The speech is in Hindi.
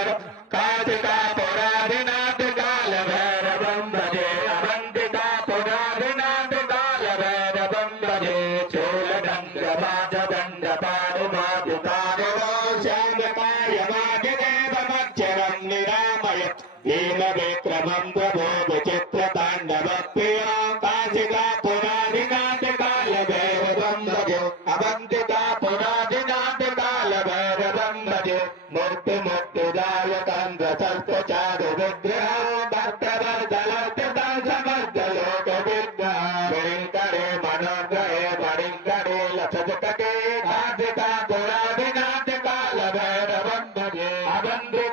कार्तिका पुरादिनाथ काल भैरवं भजे अवंतिका पुरादिनाथ काल भैरवं भजे चूलदंड बाजदंड पाणिमादितारिणो श्यामकाय वादिदेवमक्षरं निरामयत् दीन विक्रमं प्रभो विचित्रताण्डवप्रियो काशिका पुरादिनाथ काल भैरवं भजे अवंतिका पुरादिनाथ काल भैरवं भजे मूर्ति मुक्तिदायकं रसस्वचारु विग्रहं भक्तवर्धलस्थितं समस्तलोकविग्रहं वेङ्कटे मनोग्रहे वरिङ्कटे लसत्कटे कार्तिका पुरादिनाथ काल भैरवं भजे अवन्ति